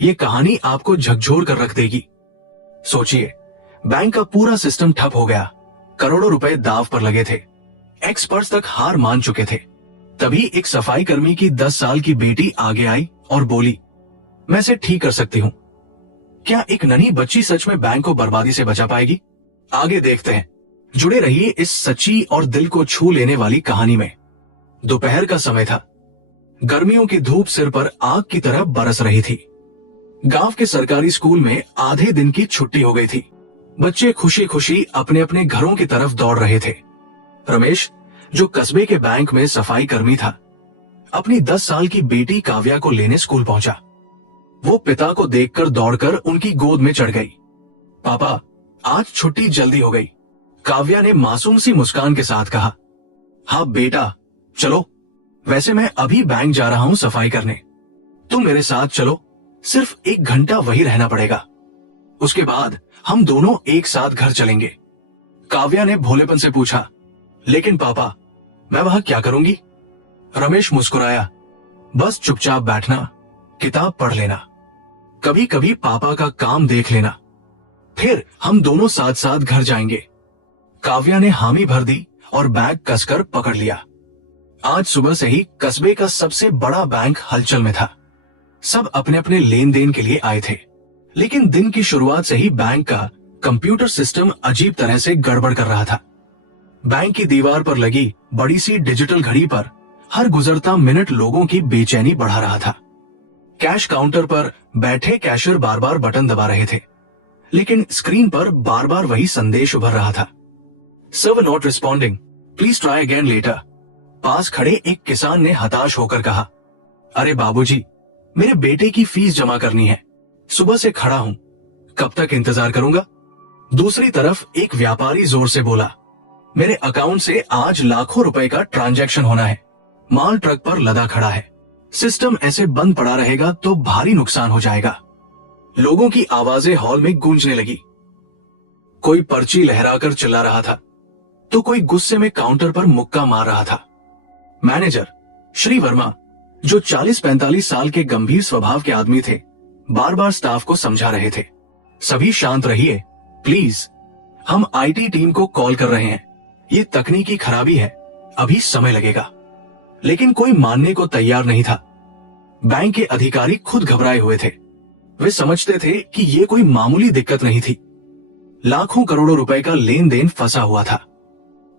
ये कहानी आपको झकझोर कर रख देगी। सोचिए, बैंक का पूरा सिस्टम ठप हो गया, करोड़ों रुपए दांव पर लगे थे, एक्सपर्ट्स तक हार मान चुके थे। तभी एक सफाई कर्मी की 10 साल की बेटी आगे आई और बोली, मैं इसे ठीक कर सकती हूँ। क्या एक नन्ही बच्ची सच में बैंक को बर्बादी से बचा पाएगी? आगे देखते हैं। जुड़े रहिए इस सच्ची और दिल को छू लेने वाली कहानी में। दोपहर का समय था। गर्मियों की धूप सिर पर आग की तरह बरस रही थी। गांव के सरकारी स्कूल में आधे दिन की छुट्टी हो गई थी। बच्चे खुशी खुशी अपने अपने घरों की तरफ दौड़ रहे थे। रमेश, जो कस्बे के बैंक में सफाई कर्मी था, अपनी 10 साल की बेटी काव्या को लेने स्कूल पहुंचा। वो पिता को देखकर दौड़कर उनकी गोद में चढ़ गई। पापा, आज छुट्टी जल्दी हो गई, काव्या ने मासूम सी मुस्कान के साथ कहा। हाँ बेटा, चलो, वैसे मैं अभी बैंक जा रहा हूं सफाई करने, तुम मेरे साथ चलो, सिर्फ 1 घंटा वहीं रहना पड़ेगा, उसके बाद हम दोनों एक साथ घर चलेंगे। काव्या ने भोलेपन से पूछा, लेकिन पापा, मैं वहां क्या करूंगी? रमेश मुस्कुराया, बस चुपचाप बैठना, किताब पढ़ लेना, कभी कभी पापा का काम देख लेना, फिर हम दोनों साथ साथ घर जाएंगे। काव्या ने हामी भर दी और बैग कसकर पकड़ लिया। आज सुबह से ही कस्बे का सबसे बड़ा बैंक हलचल में था। सब अपने अपने लेन देन के लिए आए थे, लेकिन दिन की शुरुआत से ही बैंक का कंप्यूटर सिस्टम अजीब तरह से गड़बड़ कर रहा था। बैंक की दीवार पर लगी बड़ी सी डिजिटल घड़ी पर हर गुजरता मिनट लोगों की बेचैनी बढ़ा रहा था। कैश काउंटर पर बैठे कैशियर बार बार बटन दबा रहे थे, लेकिन स्क्रीन पर बार बार वही संदेश उभर रहा था, server not responding, please try again later. पास खड़े एक किसान ने हताश होकर कहा, अरे बाबूजी, मेरे बेटे की फीस जमा करनी है, सुबह से खड़ा हूं, कब तक इंतजार करूंगा? दूसरी तरफ एक व्यापारी जोर से बोला, मेरे अकाउंट से आज लाखों रुपए का ट्रांजैक्शन होना है, माल ट्रक पर लदा खड़ा है, सिस्टम ऐसे बंद पड़ा रहेगा तो भारी नुकसान हो जाएगा। लोगों की आवाजें हॉल में गूंजने लगी। कोई पर्ची लहराकर चिल्ला रहा था, तो कोई गुस्से में काउंटर पर मुक्का मार रहा था। मैनेजर श्री वर्मा, जो 40-45 साल के गंभीर स्वभाव के आदमी थे, बार बार स्टाफ को समझा रहे थे, सभी शांत रहिए प्लीज, हम आईटी टीम को कॉल कर रहे हैं, ये तकनीकी खराबी है, अभी समय लगेगा। लेकिन कोई मानने को तैयार नहीं था। बैंक के अधिकारी खुद घबराए हुए थे। वे समझते थे कि ये कोई मामूली दिक्कत नहीं थी, लाखों करोड़ों रुपए का लेन देन फंसा हुआ था।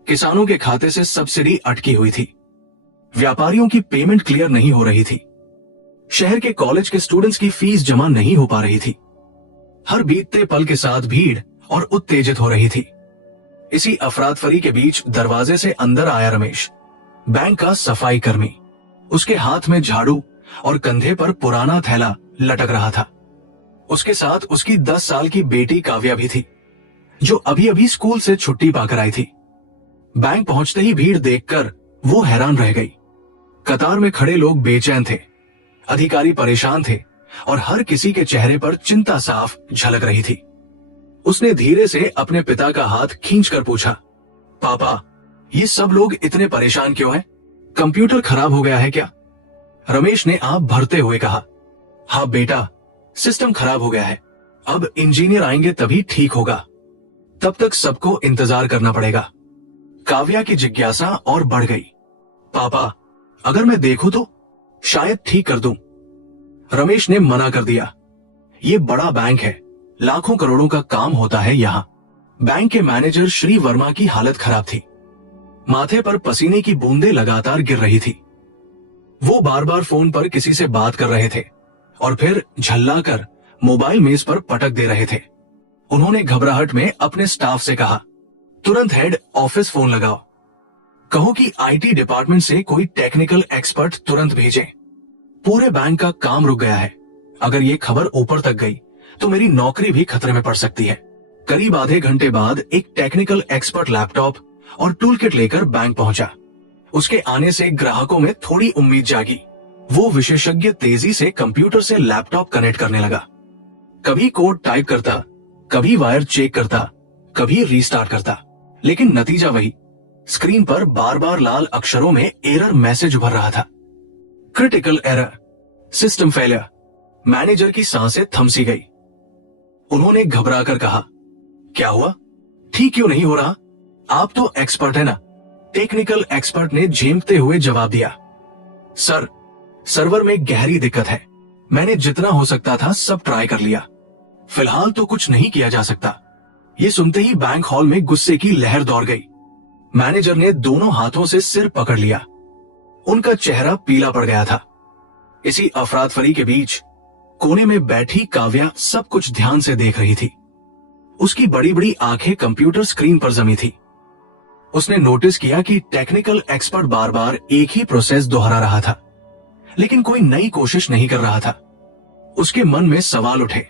किसानों के खाते से सब्सिडी अटकी हुई थी, व्यापारियों की पेमेंट क्लियर नहीं हो रही थी, शहर के कॉलेज के स्टूडेंट्स की फीस जमा नहीं हो पा रही थी। हर बीतते पल के साथ भीड़ और उत्तेजित हो रही थी। इसी अफरातफरी के बीच दरवाजे से अंदर आया रमेश, बैंक का सफाई कर्मी। उसके हाथ में झाड़ू और कंधे पर पुराना थैला लटक रहा था। उसके साथ उसकी 10 साल की बेटी काव्या भी थी, जो अभी अभी स्कूल से छुट्टी पाकर आई थी। बैंक पहुंचते ही भीड़ देखकर वो हैरान रह गई। कतार में खड़े लोग बेचैन थे, अधिकारी परेशान थे और हर किसी के चेहरे पर चिंता साफ झलक रही थी। उसने धीरे से अपने पिता का हाथ खींचकर पूछा, पापा, ये सब लोग इतने परेशान क्यों हैं? कंप्यूटर खराब हो गया है क्या? रमेश ने आप भरते हुए कहा, हाँ बेटा, सिस्टम खराब हो गया है, अब इंजीनियर आएंगे तभी ठीक होगा, तब तक सबको इंतजार करना पड़ेगा। काव्या की जिज्ञासा और बढ़ गई, पापा, अगर मैं देखूं तो शायद ठीक कर दूं। रमेश ने मना कर दिया, ये बड़ा बैंक है, लाखों करोड़ों का काम होता है यहां। बैंक के मैनेजर श्री वर्मा की हालत खराब थी, माथे पर पसीने की बूंदें लगातार गिर रही थी। वो बार बार फोन पर किसी से बात कर रहे थे और फिर झल्लाकर मोबाइल मेज पर पटक दे रहे थे। उन्होंने घबराहट में अपने स्टाफ से कहा, तुरंत हेड ऑफिस फोन लगाओ, कहो कि आईटी डिपार्टमेंट से कोई टेक्निकल एक्सपर्ट तुरंत भेजें। पूरे बैंक का काम रुक गया है, अगर ये खबर ऊपर तक गई तो मेरी नौकरी भी खतरे में पड़ सकती है। करीब आधे घंटे बाद एक टेक्निकल एक्सपर्ट लैपटॉप और टूल किट लेकर बैंक पहुंचा। उसके आने से ग्राहकों में थोड़ी उम्मीद जागी। वो विशेषज्ञ तेजी से कंप्यूटर से लैपटॉप कनेक्ट करने लगा, कभी कोड टाइप करता, कभी वायर चेक करता, कभी रीस्टार्ट करता, लेकिन नतीजा वही, स्क्रीन पर बार बार लाल अक्षरों में एरर मैसेज उभर रहा था, critical error, system failure. Manager की सांसें थमसी गई। उन्होंने घबराकर कहा, क्या हुआ? ठीक क्यों नहीं हो रहा? आप तो एक्सपर्ट है ना? टेक्निकल एक्सपर्ट ने झेमते हुए जवाब दिया, सर, सर्वर में गहरी दिक्कत है। मैंने जितना हो सकता था सब ट्राई कर लिया। फिलहाल तो कुछ नहीं किया जा सकता। ये सुनते ही बैंक हॉल में गुस्से की लहर दौड़ गई। मैनेजर ने दोनों हाथों से सिर पकड़ लिया। उनका चेहरा पीला पड़ गया था। इसी अफरातफरी के बीच कोने में बैठी काव्या सब कुछ ध्यान से देख रही थी। उसकी बड़ी बड़ी आंखें कंप्यूटर स्क्रीन पर जमी थी। उसने नोटिस किया कि टेक्निकल एक्सपर्ट बार बार एक ही प्रोसेस दोहरा रहा था, लेकिन कोई नई कोशिश नहीं कर रहा था। उसके मन में सवाल उठे,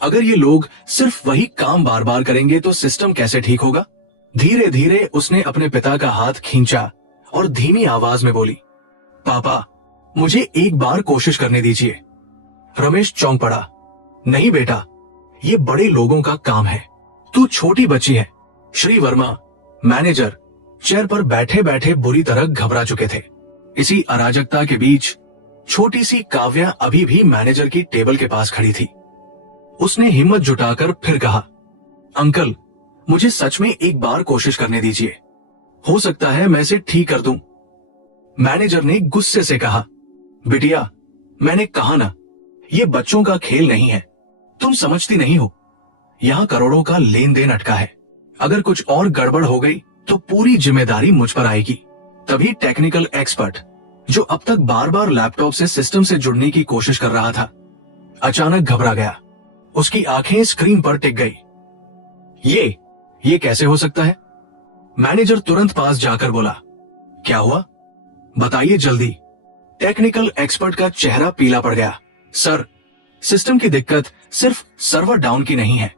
अगर ये लोग सिर्फ वही काम बार बार करेंगे तो सिस्टम कैसे ठीक होगा? धीरे धीरे उसने अपने पिता का हाथ खींचा और धीमी आवाज में बोली, पापा, मुझे एक बार कोशिश करने दीजिए। रमेश चौंक पड़ा। नहीं बेटा, ये बड़े लोगों का काम है, तू छोटी बच्ची है। श्री वर्मा, मैनेजर, चेयर पर बैठे बैठे बुरी तरह घबरा चुके थे। इसी अराजकता के बीच छोटी सी काव्या अभी भी मैनेजर की टेबल के पास खड़ी थी। उसने हिम्मत जुटाकर फिर कहा, अंकल, मुझे सच में एक बार कोशिश करने दीजिए। हो सकता है मैं इसे ठीक कर दूं। मैनेजर ने गुस्से से कहा, बिटिया, मैंने कहा ना, ये बच्चों का खेल नहीं है। तुम समझती नहीं हो, यहां करोड़ों का लेन देन अटका है। अगर कुछ और गड़बड़ हो गई तो पूरी जिम्मेदारी मुझ पर आएगी। तभी टेक्निकल एक्सपर्ट, जो अब तक बार बार लैपटॉप से सिस्टम से जुड़ने की कोशिश कर रहा था, अचानक घबरा गया। उसकी आंखें स्क्रीन पर टिक गई। ये कैसे हो सकता है? मैनेजर तुरंत पास जाकर बोला, क्या हुआ? बताइए जल्दी। टेक्निकल एक्सपर्ट का चेहरा पीला पड़ गया। सर, सिस्टम की दिक्कत सिर्फ सर्वर डाउन की नहीं है,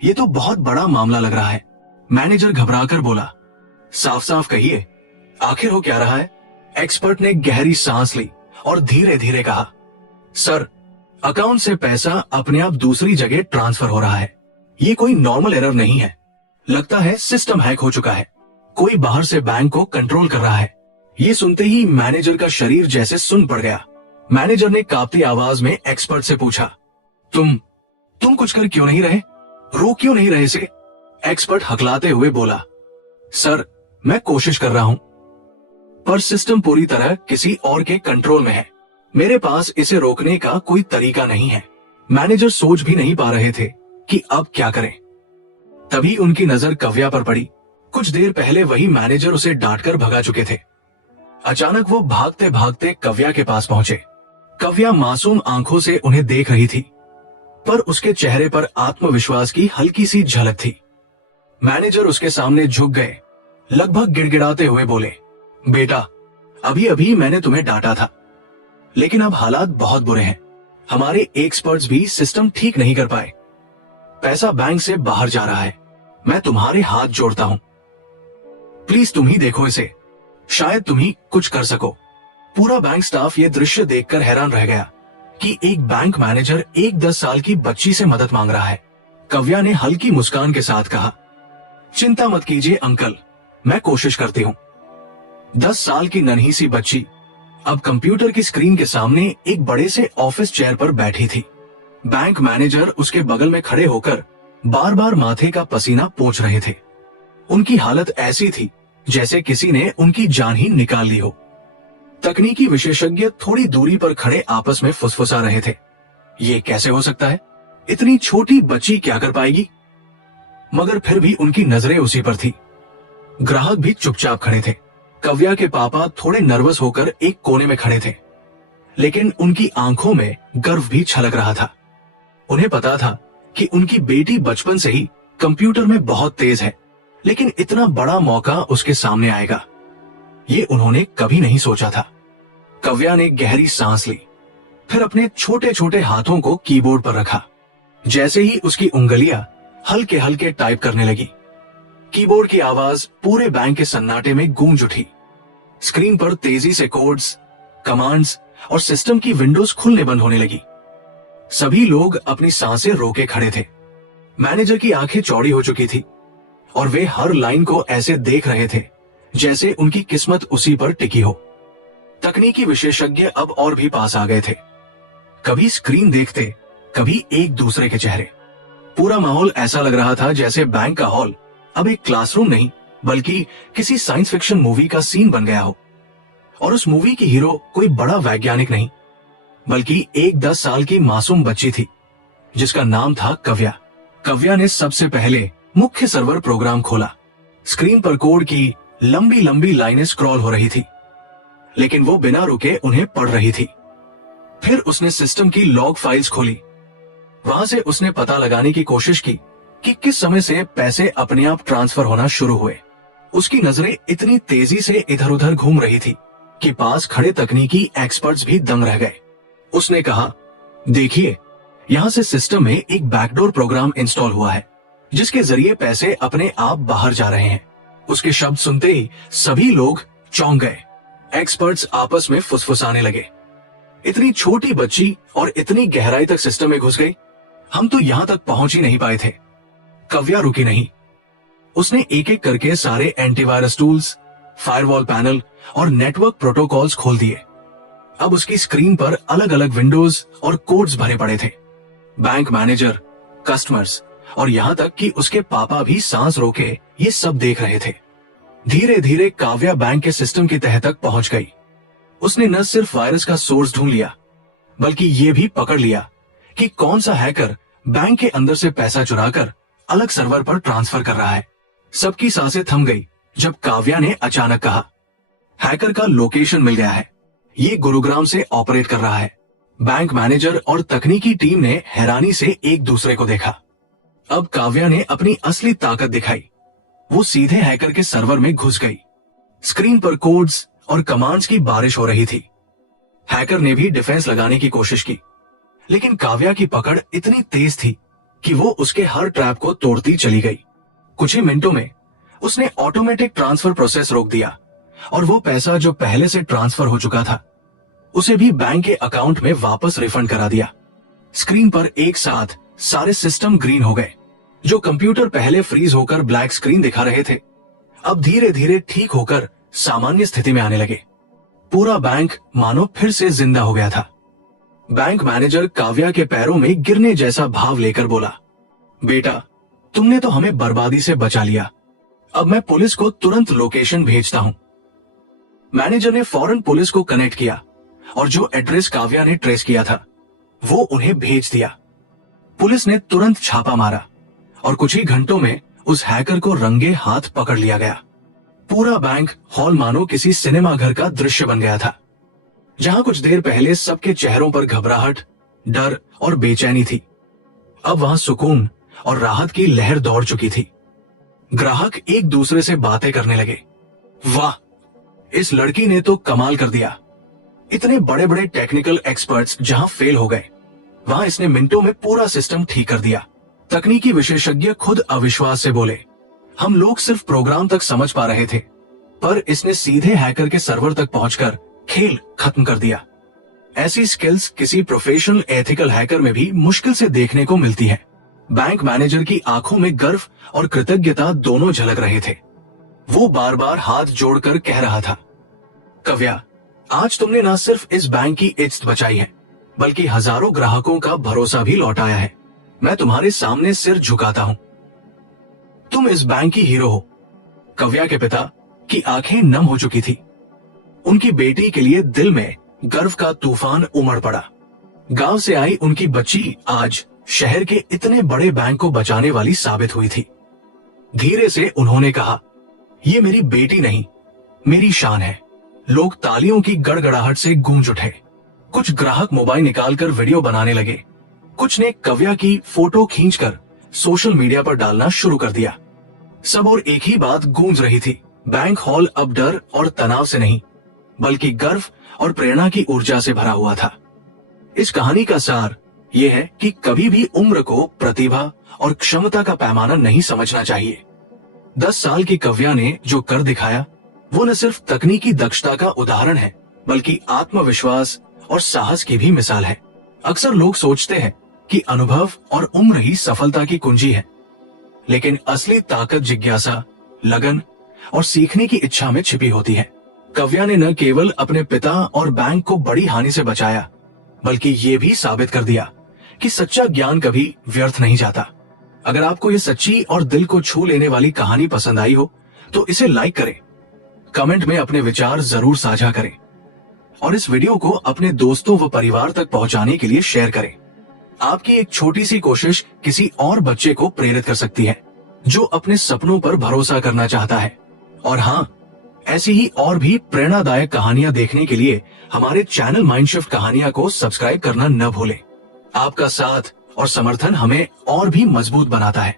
ये तो बहुत बड़ा मामला लग रहा है। मैनेजर घबराकर बोला, साफ साफ कहिए, आखिर हो क्या रहा है? एक्सपर्ट ने गहरी सांस ली और धीरे धीरे कहा, सर, अकाउंट से पैसा अपने आप दूसरी जगह ट्रांसफर हो रहा है। ये कोई नॉर्मल एरर नहीं है। लगता है सिस्टम हैक हो चुका है। कोई बाहर से बैंक को कंट्रोल कर रहा है। ये सुनते ही मैनेजर का शरीर जैसे सुन पड़ गया। मैनेजर ने कांपती आवाज में एक्सपर्ट से पूछा, तुम कुछ कर क्यों नहीं रहे? रोक क्यों नहीं रहे इसे? एक्सपर्ट हकलाते हुए बोला, सर, मैं कोशिश कर रहा हूं, पर सिस्टम पूरी तरह किसी और के कंट्रोल में है। मेरे पास इसे रोकने का कोई तरीका नहीं है। मैनेजर सोच भी नहीं पा रहे थे कि अब क्या करें। तभी उनकी नजर कव्या पर पड़ी। कुछ देर पहले वही मैनेजर उसे डांटकर भगा चुके थे। अचानक वो भागते भागते कव्या के पास पहुंचे। कव्या मासूम आंखों से उन्हें देख रही थी, पर उसके चेहरे पर आत्मविश्वास की हल्की सी झलक थी। मैनेजर उसके सामने झुक गए, लगभग गिड़गिड़ाते हुए बोले, बेटा, अभी अभी मैंने तुम्हें डांटा था, लेकिन अब हालात बहुत बुरे हैं। हमारे एक्सपर्ट्स भी सिस्टम ठीक नहीं कर पाए। पैसा बैंक से बाहर जा रहा है। मैं तुम्हारे हाथ जोड़ता हूं, प्लीज तुम ही देखो इसे, शायद तुम ही कुछ कर सको। पूरा बैंक स्टाफ ये दृश्य देखकर हैरान रह गया कि एक बैंक मैनेजर एक 10 साल की बच्ची से मदद मांग रहा है। कव्या ने हल्की मुस्कान के साथ कहा, चिंता मत कीजिए अंकल, मैं कोशिश करती हूं। 10 साल की नन्ही सी बच्ची अब कंप्यूटर की स्क्रीन के सामने एक बड़े से ऑफिस चेयर पर बैठी थी। बैंक मैनेजर उसके बगल में खड़े होकर बार बार माथे का पसीना पोंछ रहे थे। उनकी हालत ऐसी थी जैसे किसी ने उनकी जान ही निकाल ली हो। तकनीकी विशेषज्ञ थोड़ी दूरी पर खड़े आपस में फुसफुसा रहे थे, ये कैसे हो सकता है? इतनी छोटी बच्ची क्या कर पाएगी? मगर फिर भी उनकी नजरें उसी पर थी। ग्राहक भी चुपचाप खड़े थे। कव्या के पापा थोड़े नर्वस होकर एक कोने में खड़े थे, लेकिन उनकी आंखों में गर्व भी छलक रहा था। उन्हें पता था कि उनकी बेटी बचपन से ही कंप्यूटर में बहुत तेज है, लेकिन इतना बड़ा मौका उसके सामने आएगा, ये उन्होंने कभी नहीं सोचा था। कव्या ने गहरी सांस ली, फिर अपने छोटे छोटे हाथों को कीबोर्ड पर रखा। जैसे ही उसकी उंगलियां हल्के हल्के टाइप करने लगी, कीबोर्ड की आवाज पूरे बैंक के सन्नाटे में गूंज उठी। स्क्रीन पर तेजी से कोड्स, कमांड्स और सिस्टम की विंडोज खुलने बंद होने लगी। सभी लोग अपनी सांसें रोके खड़े थे। मैनेजर की आंखें चौड़ी हो चुकी थी और वे हर लाइन को ऐसे देख रहे थे जैसे उनकी किस्मत उसी पर टिकी हो। तकनीकी विशेषज्ञ अब और भी पास आ गए थे। कभी स्क्रीन देखते, कभी एक दूसरे के चेहरे। पूरा माहौल ऐसा लग रहा था जैसे बैंक का हॉल अब एक क्लासरूम नहीं बल्कि किसी साइंस फिक्शन मूवी का सीन बन गया हो। और उस मूवी की हीरो कोई बड़ा वैज्ञानिक नहीं बल्कि एक 10 साल की मासूम बच्ची थी जिसका नाम था कव्या। कव्या ने सबसे पहले मुख्य सर्वर प्रोग्राम खोला। स्क्रीन पर कोड की लंबी लंबी लाइनें स्क्रॉल हो रही थी, लेकिन वो बिना रुके उन्हें पढ़ रही थी। फिर उसने सिस्टम की लॉग फाइल्स खोली। वहां से उसने पता लगाने की कोशिश की कि किस समय से पैसे अपने आप ट्रांसफर होना शुरू हुए। उसकी नजरें इतनी तेजी से इधर उधर घूम रही थी कि पास खड़े तकनीकी एक्सपर्ट्स भी दंग रह गए। उसने कहा, देखिए, यहां से सिस्टम में एक बैकडोर प्रोग्राम इंस्टॉल हुआ है जिसके जरिए पैसे अपने आप बाहर जा रहे हैं। उसके शब्द सुनते ही सभी लोग चौंक गए। एक्सपर्ट्स आपस में फुसफुसाने लगे, इतनी छोटी बच्ची और इतनी गहराई तक सिस्टम में घुस गई, हम तो यहां तक पहुंच ही नहीं पाए थे। कव्या रुकी नहीं। उसने एक एक करके सारे एंटीवायरस टूल्स, फायरवॉल पैनल और नेटवर्क प्रोटोकॉल्स खोल दिए। अब उसकी स्क्रीन पर अलग अलग विंडोज और कोड्स भरे पड़े थे। बैंक मैनेजर, कस्टमर्स और यहां तक कि उसके पापा भी सांस रोके ये सब देख रहे थे। धीरे धीरे काव्या बैंक के सिस्टम की तह तक पहुंच गई। उसने न सिर्फ वायरस का सोर्स ढूंढ लिया बल्कि ये भी पकड़ लिया कि कौन सा हैकर बैंक के अंदर से पैसा चुराकर अलग सर्वर पर ट्रांसफर कर रहा है। सबकी सांसें थम गई जब काव्या ने अचानक कहा, हैकर का लोकेशन मिल गया है, ये गुरुग्राम से ऑपरेट कर रहा है। बैंक मैनेजर और तकनीकी टीम ने हैरानी से एक दूसरे को देखा। अब काव्या ने अपनी असली ताकत दिखाई। वो सीधे हैकर के सर्वर में घुस गई। स्क्रीन पर कोड्स और कमांड्स की बारिश हो रही थी। हैकर ने भी डिफेंस लगाने की कोशिश की, लेकिन काव्या की पकड़ इतनी तेज थी कि वो उसके हर ट्रैप को तोड़ती चली गई। कुछ ही मिनटों में उसने ऑटोमेटिक ट्रांसफर प्रोसेस रोक दिया और वो पैसा जो पहले से ट्रांसफर हो चुका था उसे भी बैंक के अकाउंट में वापस रिफंड करा दिया। स्क्रीन पर एक साथ सारे सिस्टम ग्रीन हो गए। जो कंप्यूटर पहले फ्रीज होकर ब्लैक स्क्रीन दिखा रहे थे, अब धीरे धीरे ठीक होकर सामान्य स्थिति में आने लगे। पूरा बैंक मानो फिर से जिंदा हो गया था। बैंक मैनेजर काव्या के पैरों में गिरने जैसा भाव लेकर बोला, बेटा, तुमने तो हमें बर्बादी से बचा लिया। अब मैं पुलिस को तुरंत लोकेशन भेजता हूं। मैनेजर ने फौरन पुलिस को कनेक्ट किया और जो एड्रेस काव्या ने ट्रेस किया था वो उन्हें भेज दिया। पुलिस ने तुरंत छापा मारा और कुछ ही घंटों में उस हैकर को रंगे हाथ पकड़ लिया गया। पूरा बैंक हॉल मानो किसी सिनेमा घर का दृश्य बन गया था, जहां कुछ देर पहले सबके चेहरों पर घबराहट, डर और बेचैनी थी। अब वहां सुकून और राहत की लहर दौड़ चुकी थी। ग्राहक एक दूसरे से बातें करने लगे, वाह, इस लड़की ने तो कमाल कर दिया। इतने बड़े बड़े टेक्निकल एक्सपर्ट्स जहां फेल हो गए, वहां इसने मिनटों में पूरा सिस्टम ठीक कर दिया। तकनीकी विशेषज्ञ खुद अविश्वास से बोले, हम लोग सिर्फ प्रोग्राम तक समझ पा रहे थे, पर इसने सीधे हैकर के सर्वर तक पहुंचकर खेल खत्म कर दिया। ऐसी स्किल्स किसी प्रोफेशनल एथिकल हैकर में भी मुश्किल से देखने को मिलती है। बैंक मैनेजर की आंखों में गर्व और कृतज्ञता दोनों झलक रहे थे। वो बार बार हाथ जोड़कर कह रहा था, कव्या, आज तुमने न सिर्फ इस बैंक की इज्जत बचाई है बल्कि हजारों ग्राहकों का भरोसा भी लौटाया है। मैं तुम्हारे सामने सिर झुकाता हूं। तुम इस बैंक की हीरो हो। कव्या के पिता की आंखें नम हो चुकी थी। उनकी बेटी के लिए दिल में गर्व का तूफान उमड़ पड़ा। गांव से आई उनकी बच्ची आज शहर के इतने बड़े बैंक को बचाने वाली साबित हुई थी। धीरे से उन्होंने कहा, ये मेरी बेटी नहीं, मेरी शान है। लोग तालियों की गड़गड़ाहट से गूंज उठे। कुछ ग्राहक मोबाइल निकालकर वीडियो बनाने लगे। कुछ ने कव्या की फोटो खींचकर सोशल मीडिया पर डालना शुरू कर दिया। सब और एक ही बात गूंज रही थी, बैंक हॉल अब डर और तनाव से नहीं बल्कि गर्व और प्रेरणा की ऊर्जा से भरा हुआ था। इस कहानी का सार यह है कि कभी भी उम्र को प्रतिभा और क्षमता का पैमाना नहीं समझना चाहिए। 10 साल की कव्या ने जो कर दिखाया वो न सिर्फ तकनीकी दक्षता का उदाहरण है बल्कि आत्मविश्वास और साहस की भी मिसाल है। अक्सर लोग सोचते हैं कि अनुभव और उम्र ही सफलता की कुंजी है, लेकिन असली ताकत जिज्ञासा, लगन और सीखने की इच्छा में छिपी होती है। कव्या ने न केवल अपने पिता और बैंक को बड़ी हानि से बचाया बल्कि ये भी साबित कर दिया कि सच्चा ज्ञान कभी व्यर्थ नहीं जाता। अगर आपको ये सच्ची और दिल को छू लेने वाली कहानी पसंद आई हो तो इसे लाइक करें, कमेंट में अपने विचार जरूर साझा करें और इस वीडियो को अपने दोस्तों व परिवार तक पहुंचाने के लिए शेयर करें। आपकी एक छोटी सी कोशिश किसी और बच्चे को प्रेरित कर सकती है जो अपने सपनों पर भरोसा करना चाहता है। और हाँ, ऐसी ही और भी प्रेरणादायक कहानियां देखने के लिए हमारे चैनल माइंडशिफ्ट कहानियां को सब्सक्राइब करना न भूलें। आपका साथ और समर्थन हमें और भी मजबूत बनाता है।